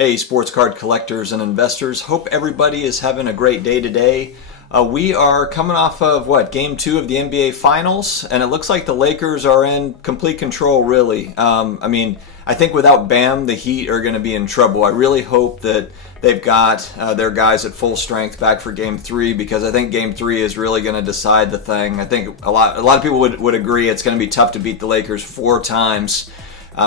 Hey, sports card collectors and investors. Hope everybody is having a great day today. We are coming off of Game 2 of the NBA Finals, and it looks like the Lakers are in complete control, really. I think without Bam, the Heat are going to be in trouble. I really hope that they've got their guys at full strength back for Game 3, because I think Game 3 is really going to decide the thing. I think a lot of people would agree it's going to be tough to beat the Lakers 4 times.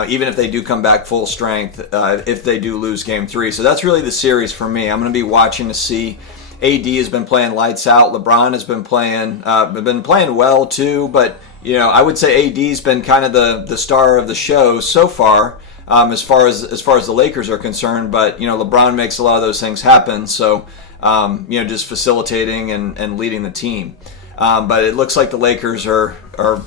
Even if they do come back full strength, if they do lose Game 3. So that's really the series for me. I'm going to be watching to see. AD has been playing lights out. LeBron has been playing well too. But I would say AD's been kind of the star of the show so far, as far as the Lakers are concerned. But LeBron makes a lot of those things happen. So just facilitating and leading the team. But it looks like the Lakers are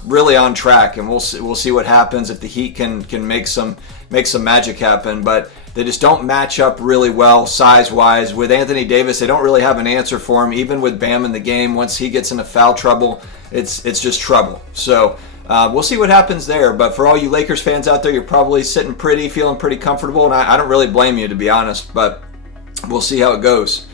really on track, and we'll see what happens if the Heat can make some magic happen. But they just don't match up really well size-wise. With Anthony Davis, they don't really have an answer for him. Even with Bam in the game, once he gets into foul trouble, it's just trouble. So we'll see what happens there. But for all you Lakers fans out there, you're probably sitting pretty, feeling pretty comfortable, and I don't really blame you, to be honest. But we'll see how it goes.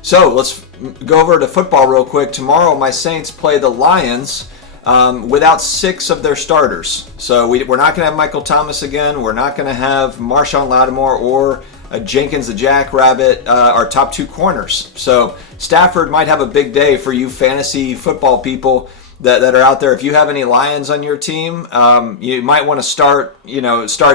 So let's go over to football real quick. Tomorrow, my Saints play the Lions without 6 of their starters. So we're not going to have Michael Thomas again. We're not going to have Marshawn Lattimore or Jenkins the Jackrabbit, our top 2 corners. So Stafford might have a big day for you fantasy football people that are out there. If you have any Lions on your team, you might want to start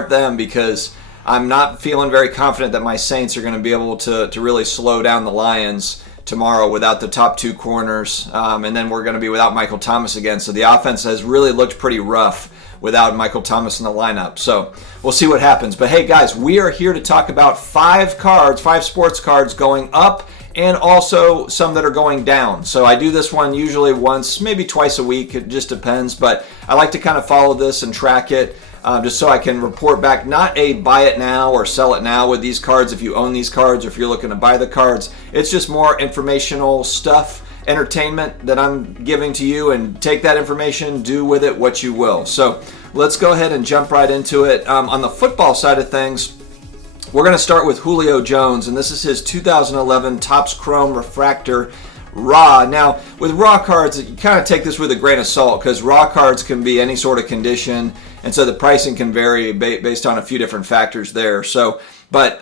them, because I'm not feeling very confident that my Saints are going to be able to really slow down the Lions tomorrow without the top 2 corners. And then we're going to be without Michael Thomas again. So the offense has really looked pretty rough without Michael Thomas in the lineup. So we'll see what happens. But hey, guys, we are here to talk about 5 sports cards going up, and also some that are going down. So I do this one usually once, maybe twice a week. It just depends. But I like to kind of follow this and track it. Just so I can report back, not a buy it now or sell it now with these cards if you own these cards or if you're looking to buy the cards. It's just more informational stuff, entertainment that I'm giving to you, and take that information, do with it what you will. So let's go ahead and jump right into it. On the football side of things, we're going to start with Julio Jones, and this is his 2011 Topps Chrome Refractor Raw. Now, with raw cards, you kind of take this with a grain of salt, because raw cards can be any sort of condition, and so the pricing can vary based on a few different factors there. So, but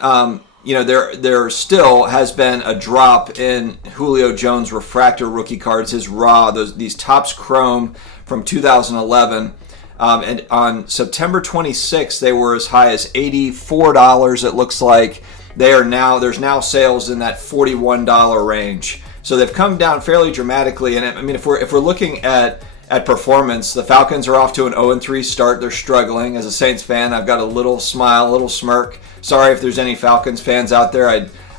there still has been a drop in Julio Jones refractor rookie cards, his raw, these Topps Chrome from 2011. And on September 26th, they were as high as $84. It looks like there's now sales in that $41 range. So they've come down fairly dramatically. And I mean, if we're looking at performance, the Falcons are off to an 0-3 start. They're struggling. As a Saints fan, I've got a little smile, a little smirk. Sorry if there's any Falcons fans out there.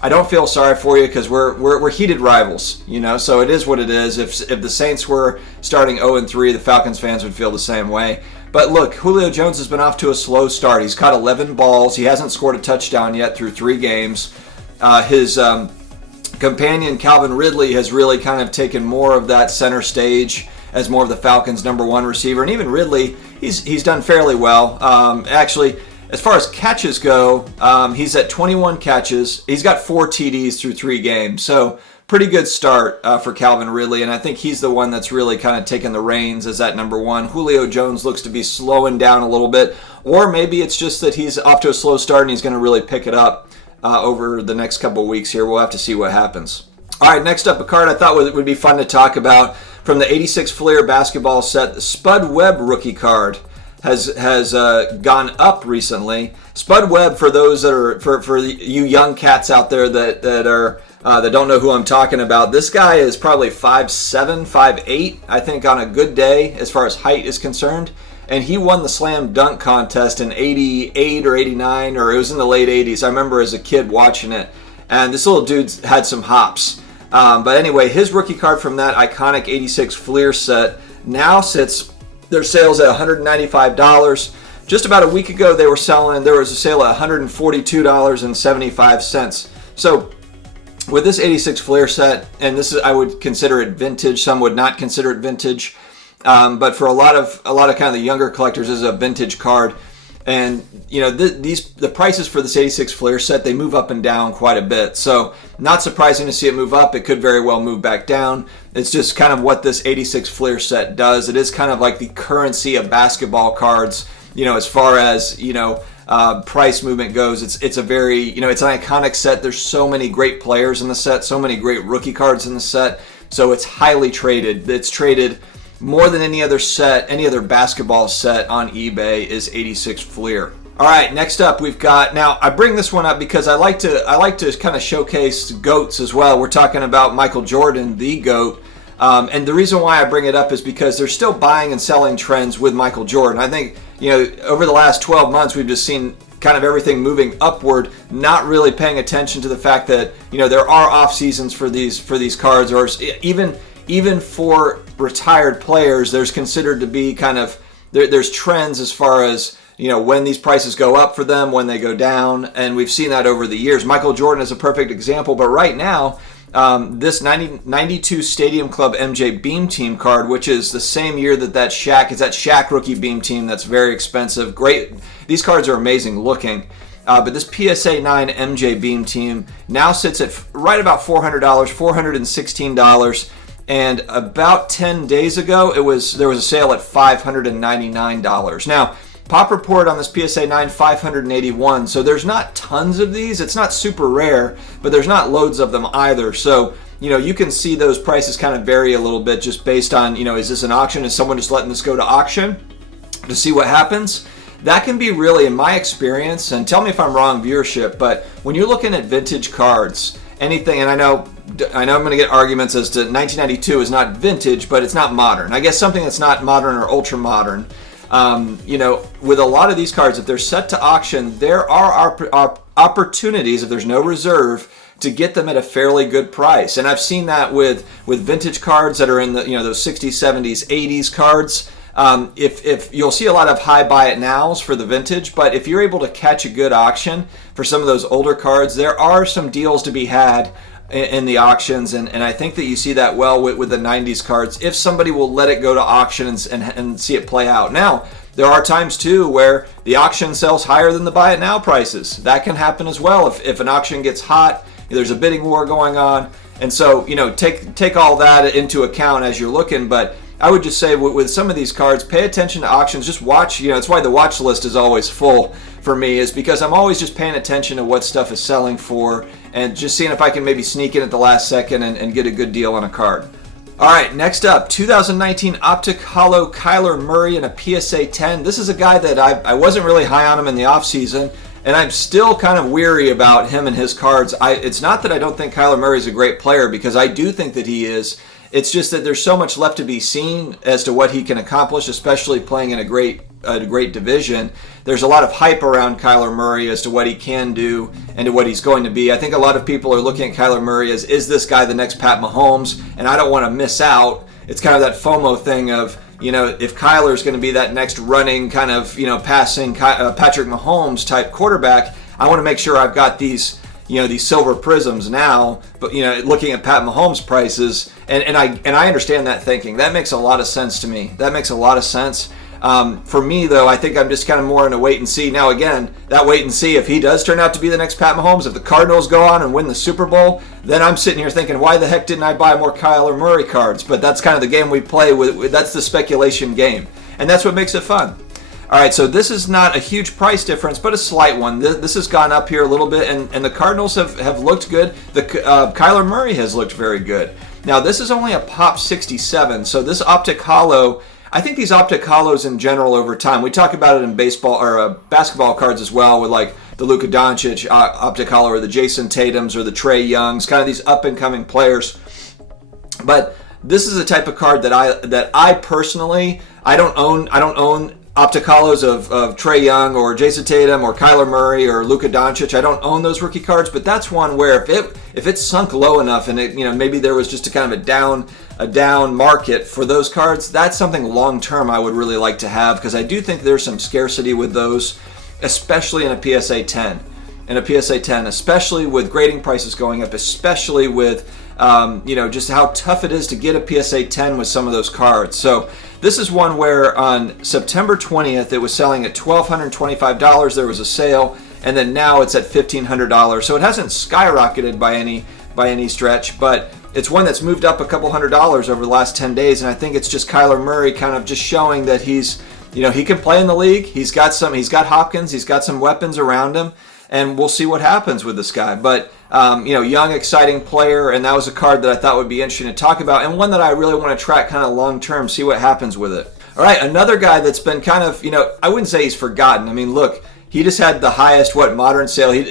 I don't feel sorry for you, because we're heated rivals, so it is what it is. If the Saints were starting 0-3, the Falcons fans would feel the same way. But look, Julio Jones has been off to a slow start. He's caught 11 balls. He hasn't scored a touchdown yet through 3 games. His companion Calvin Ridley has really kind of taken more of that center stage as more of the Falcons' number 1 receiver. And even Ridley, he's done fairly well. Actually, as far as catches go, he's at 21 catches. He's got 4 TDs through 3 games. So pretty good start for Calvin Ridley. And I think he's the one that's really kind of taken the reins as that number 1. Julio Jones looks to be slowing down a little bit. Or maybe it's just that he's off to a slow start and he's going to really pick it up over the next couple weeks here. We'll have to see what happens. All right, next up, a card I thought would be fun to talk about from the 86 Fleer basketball set. The Spud Webb rookie card has gone up recently. Spud Webb, for those that are for you young cats out there that don't know who I'm talking about, this guy is probably 5'7", 5'8", I think, on a good day as far as height is concerned. And he won the slam dunk contest in 88 or 89, or it was in the late 80s. I remember as a kid watching it. And this little dude had some hops. But anyway, his rookie card from that iconic 86 Fleer set now sits their sales at $195. Just about a week ago, there was a sale at $142.75. So with this 86 Fleer set, and I would consider it vintage. Some would not consider it vintage. But for a lot of kind of the younger collectors, this is a vintage card. And the prices for this 86 Fleer set, they move up and down quite a bit. So not surprising to see it move up. It could very well move back down. It's just kind of what this 86 Fleer set does. It is kind of like the currency of basketball cards, as far as, price movement goes. It's a very, it's an iconic set. There's so many great players in the set, so many great rookie cards in the set. So it's highly traded. It's traded more than any other set, any other basketball set on eBay is 86 Fleer. All right, next up we've got, now I bring this one up because I like to kind of showcase GOATs as well. We're talking about Michael Jordan, the GOAT. And the reason why I bring it up is because there's still buying and selling trends with Michael Jordan. I think, over the last 12 months, we've just seen kind of everything moving upward, not really paying attention to the fact that, there are off seasons for these cards, or even for retired players, there's considered to be kind of, there's trends as far as, when these prices go up for them, when they go down, and we've seen that over the years. Michael Jordan is a perfect example, but right now, this 92 Stadium Club MJ Beam Team card, which is the same year that Shaq, it's that Shaq rookie Beam Team that's very expensive. Great, these cards are amazing looking. But this PSA 9 MJ Beam Team now sits at right about $400, $416. And about 10 days ago, there was a sale at $599. Now, pop report on this PSA 9, 581. So there's not tons of these. It's not super rare, but there's not loads of them either. So, you can see those prices kind of vary a little bit just based on, is this an auction? Is someone just letting this go to auction to see what happens? That can be really, in my experience, and tell me if I'm wrong, viewership, but when you're looking at vintage cards, anything, and I know I'm going to get arguments as to 1992 is not vintage, but it's not modern. I guess something that's not modern or ultra modern. With a lot of these cards, if they're set to auction, there are opportunities, if there's no reserve, to get them at a fairly good price. And I've seen that with vintage cards that are in the those 60s, 70s, 80s cards. If you'll see a lot of high buy it nows for the vintage, but if you're able to catch a good auction for some of those older cards, there are some deals to be had in the auctions, and I think that you see that well with the 90s cards if somebody will let it go to auction and see it play out. Now, there are times too where the auction sells higher than the buy it now prices. That can happen as well if an auction gets hot, there's a bidding war going on, and so take all that into account as you're looking. But I would just say with some of these cards, pay attention to auctions. Just watch. It's why the watch list is always full for me, is because I'm always just paying attention to what stuff is selling for and just seeing if I can maybe sneak in at the last second and get a good deal on a card. All right, next up, 2019 Optic Holo Kyler Murray in a PSA 10. This is a guy that I wasn't really high on him in the offseason, and I'm still kind of weary about him and his cards. It's not that I don't think Kyler Murray is a great player, because I do think that he is. It's just that there's so much left to be seen as to what he can accomplish, especially playing in a great division. There's a lot of hype around Kyler Murray as to what he can do and to what he's going to be. I think a lot of people are looking at Kyler Murray as, is this guy the next Pat Mahomes? And I don't want to miss out. It's kind of that FOMO thing of, if Kyler's going to be that next running kind of, passing Patrick Mahomes type quarterback, I want to make sure I've got these silver prisms now, but looking at Pat Mahomes prices, and I understand that thinking. That makes a lot of sense to me. That makes a lot of sense. For me, though, I think I'm just kind of more in a wait and see. Now, again, that wait and see, if he does turn out to be the next Pat Mahomes, if the Cardinals go on and win the Super Bowl, then I'm sitting here thinking, why the heck didn't I buy more Kyler Murray cards? But that's kind of the game we play with. That's the speculation game, and that's what makes it fun. All right, so this is not a huge price difference, but a slight one. This has gone up here a little bit, and the Cardinals have looked good. The Kyler Murray has looked very good. Now, this is only a pop 67, so this Optic Holo, I think these Optic Holos in general over time, we talk about it in baseball or basketball cards as well, with like the Luka Doncic Optic Holo or the Jason Tatums or the Trae Youngs, kind of these up-and-coming players. But this is a type of card that I personally, I don't own Optic Holos of Trae Young or Jason Tatum or Kyler Murray or Luka Doncic. I don't own those rookie cards, but that's one where if it's sunk low enough and it, maybe there was just a kind of a down market for those cards, that's something long term I would really like to have, because I do think there's some scarcity with those, especially in a PSA 10. In a PSA 10, especially with grading prices going up, especially with just how tough it is to get a PSA 10 with some of those cards. So this is one where on September 20th, it was selling at $1,225. There was a sale, and then now it's at $1,500. So it hasn't skyrocketed by any stretch, but it's one that's moved up a couple $100s over the last 10 days. And I think it's just Kyler Murray kind of just showing that he's, he can play in the league. He's got Hopkins, he's got some weapons around him, and we'll see what happens with this guy. But young, exciting player, and that was a card that I thought would be interesting to talk about, and one that I really want to track kind of long term, see what happens with it. All right, another guy that's been kind of, I wouldn't say he's forgotten. I mean, look, he just had the highest modern sale. He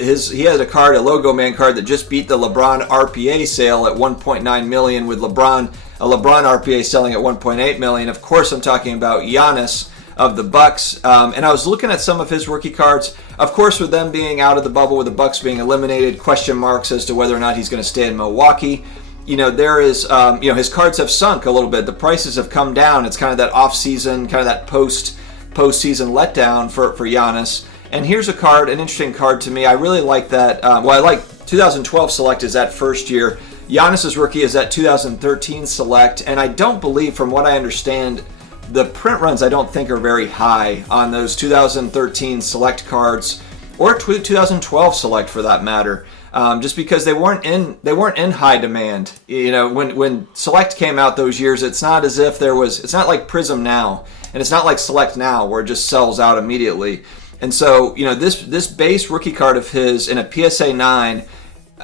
has a card, a Logo Man card that just beat the LeBron RPA sale at 1.9 million, with a LeBron RPA selling at 1.8 million. Of course, I'm talking about Giannis of the Bucks, and I was looking at some of his rookie cards. Of course, with them being out of the bubble, with the Bucks being eliminated, question marks as to whether or not he's going to stay in Milwaukee. There is, his cards have sunk a little bit. The prices have come down. It's kind of that off-season, kind of that postseason letdown for Giannis. And here's a card, an interesting card to me. I really like that. I like 2012 Select is that first year. Giannis's rookie is that 2013 Select, and I don't believe, from what I understand, the print runs I don't think are very high on those 2013 Select cards, or 2012 Select for that matter, just because they weren't in high demand. When Select came out those years, it's not as if it's not like Prism now, and it's not like Select now where it just sells out immediately. And so, this base rookie card of his in a PSA 9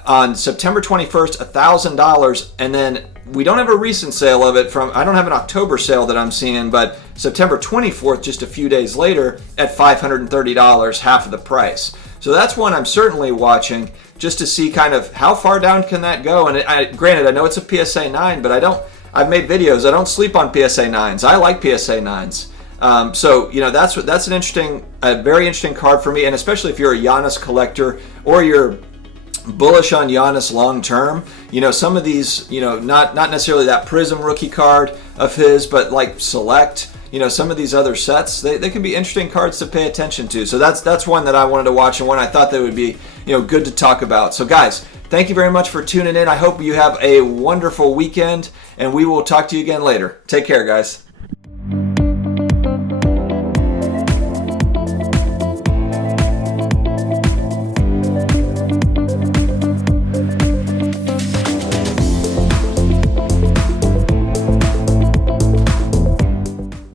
on September 21st, $1,000, and then we don't have a recent sale of it I don't have an October sale that I'm seeing, but September 24th, just a few days later, at $530, half of the price. So that's one I'm certainly watching, just to see kind of how far down can that go. And granted, I know it's a PSA 9, but I've made videos. I don't sleep on PSA 9s. I like PSA 9s. That's a very interesting card for me, and especially if you're a Giannis collector or you're bullish on Giannis long term. Some of these, not necessarily that Prism rookie card of his, but like Select, some of these other sets, they can be interesting cards to pay attention to. So that's one that I wanted to watch, and one I thought that would be, good to talk about. So guys, thank you very much for tuning in. I hope you have a wonderful weekend, and we will talk to you again later. Take care, guys.